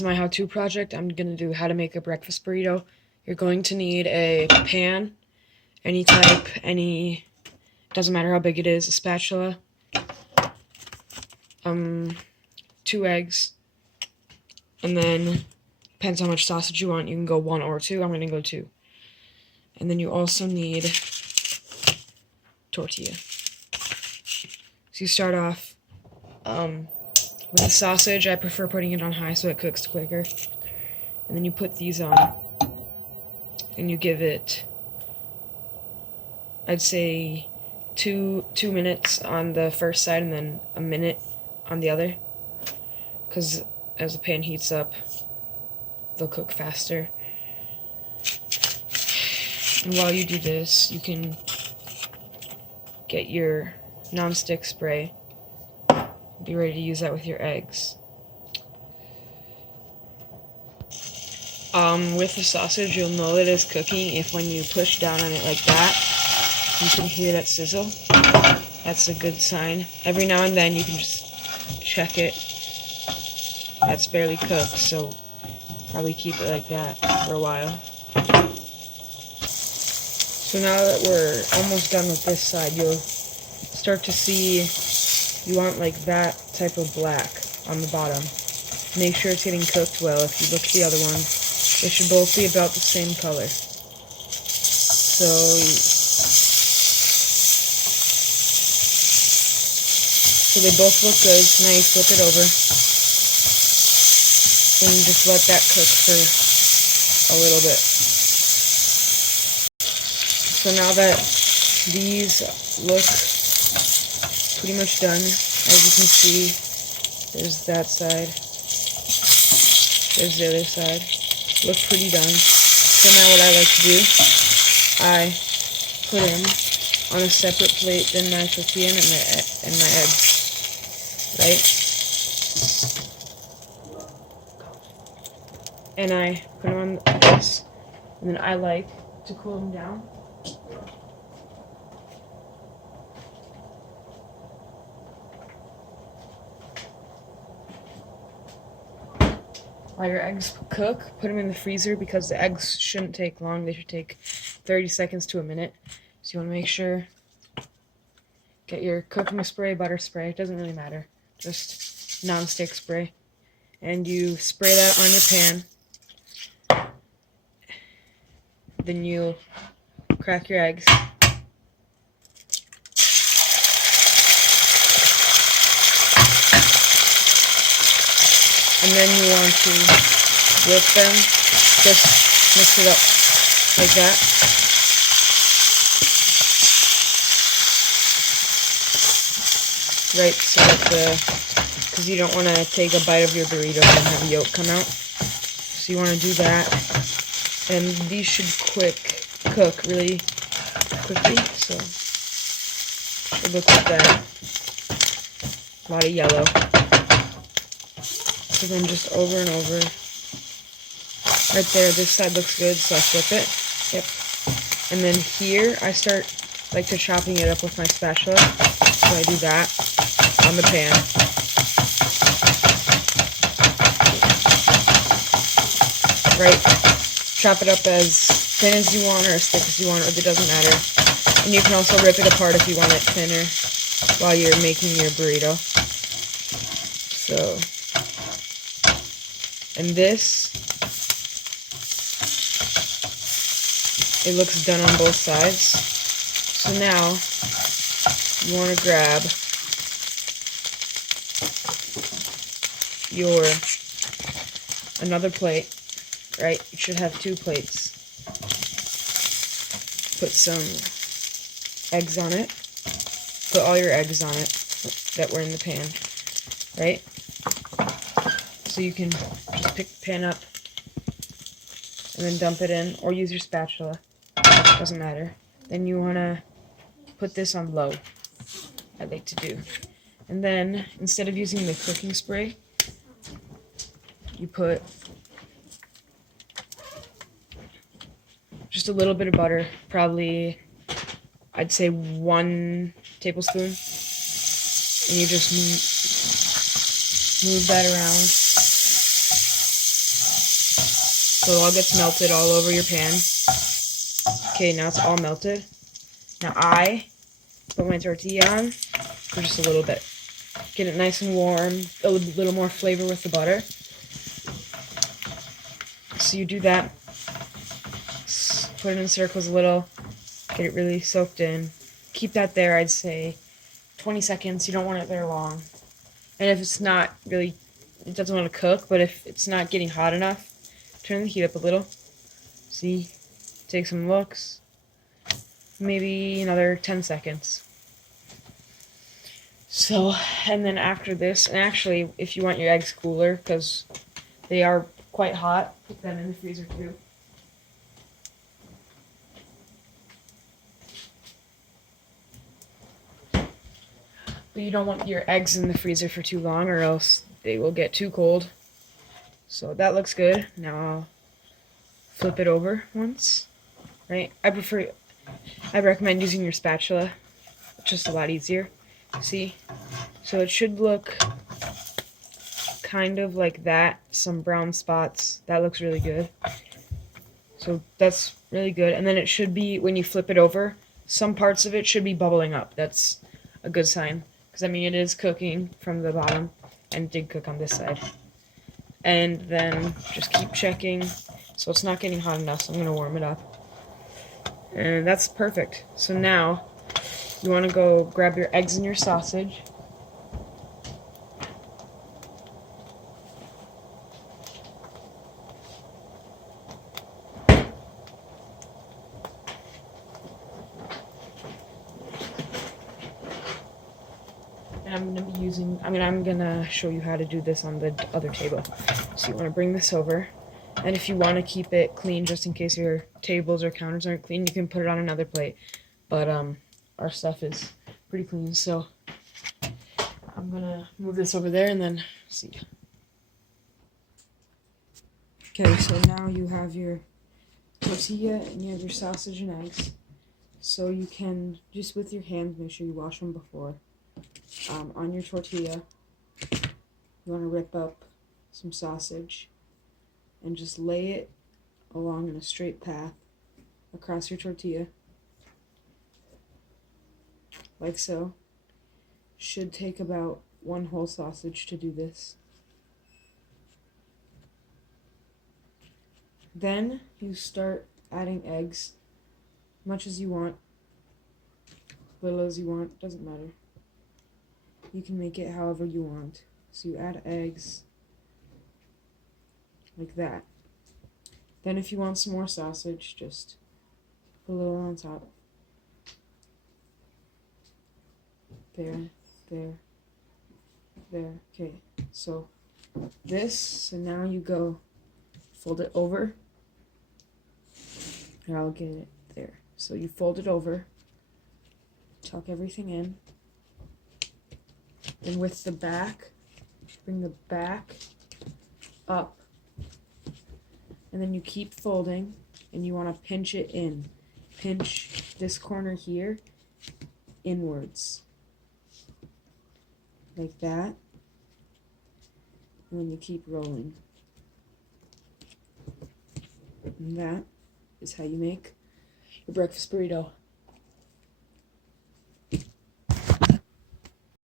is my how-to project. I'm going to do how to make a breakfast burrito. You're going to need a pan, any type, doesn't matter how big it is, a spatula, 2 eggs, and then depends how much sausage you want. You can go 1 or 2. I'm going to go 2. And then you also need tortilla. So you start off with the sausage. I prefer putting it on high so it cooks quicker. And then you put these on, and you give it, I'd say, two minutes on the first side and then a minute on the other. Because as the pan heats up, they'll cook faster. And while you do this, you can get your non-stick spray. Be ready to use that with your eggs. With the sausage, you'll know that it's cooking if when you push down on it like that, you can hear that sizzle. That's a good sign. Every now and then you can just check it. That's barely cooked, so probably keep it like that for a while. So now that we're almost done with this side, you'll start to see you want like that type of black on the bottom. Make sure it's getting cooked well. If you look at the other one, they should both be about the same color. So they both look good. So now you flip it over and you just let that cook for a little bit. So now that these look pretty much done, as you can see, there's that side, there's the other side, look pretty done. So now what I like to do, I put in on a separate plate than my tortilla and my eggs, right? And I put them on this, and then I like to cool them down. While your eggs cook, put them in the freezer because the eggs shouldn't take long. They should take 30 seconds to a minute. So you want to make sure, get your cooking spray, butter spray, it doesn't really matter, just non-stick spray. And you spray that on your pan. Then you crack your eggs. And then you want to whip them, just mix it up like that. Right, so that because you don't want to take a bite of your burrito and have yolk come out. So you want to do that. And these should cook really quickly, so should look like that. A lot of yellow. So then just over and over. Right there, this side looks good, so I flip it. Yep. And then here, I like to chopping it up with my spatula. So I do that on the pan. Right. Chop it up as thin as you want or as thick as you want, it doesn't matter. And you can also rip it apart if you want it thinner while you're making your burrito. So, and this, it looks done on both sides. So now, you want to grab another plate, right? You should have 2 plates. Put some eggs on it. Put all your eggs on it that were in the pan, right? So you can just pick the pan up and then dump it in, or use your spatula. Doesn't matter. Then you want to put this on low, I like to do. And then, instead of using the cooking spray, you put just a little bit of butter, probably, I'd say 1 tablespoon, and you just move that around. So it all gets melted all over your pan. Okay, now it's all melted. Now I put my tortilla on for just a little bit. Get it nice and warm, a little more flavor with the butter. So you do that. Put it in circles a little. Get it really soaked in. Keep that there, I'd say 20 seconds. You don't want it there long. And if it's not really, it doesn't want to cook, but if it's not getting hot enough, turn the heat up a little. See? Take some looks. Maybe another 10 seconds. So, and then after this, and actually, if you want your eggs cooler, because they are quite hot, put them in the freezer too. But you don't want your eggs in the freezer for too long or else they will get too cold. So that looks good. Now I'll flip it over once, right? I recommend using your spatula. It's just a lot easier. See? So it should look kind of like that. Some brown spots. That looks really good. So that's really good. And then it should be, when you flip it over, some parts of it should be bubbling up. That's a good sign. Because, I mean, it is cooking from the bottom, and it did cook on this side. And then just keep checking. So it's not getting hot enough, so I'm going to warm it up. And that's perfect. So now, you want to go grab your eggs and your sausage. And I'm gonna show you how to do this on the other table. So you want to bring this over, and if you want to keep it clean, just in case your tables or counters aren't clean, you can put it on another plate. But our stuff is pretty clean, so I'm gonna move this over there and then see. Okay, so now you have your tortilla and you have your sausage and eggs. So you can just with your hands make sure you wash them before. On your tortilla, you want to rip up some sausage and just lay it along in a straight path across your tortilla, like so. Should take about one whole sausage to do this. Then you start adding eggs, much as you want, little as you want, doesn't matter. You can make it however you want. So you add eggs like that. Then if you want some more sausage, just put a little on top. There, there, there. Okay, so now you go fold it over. And I'll get it there. So you fold it over, tuck everything in. Then with the back, bring the back up. And then you keep folding, and you want to pinch it in. Pinch this corner here inwards. Like that. And then you keep rolling. And that is how you make your breakfast burrito.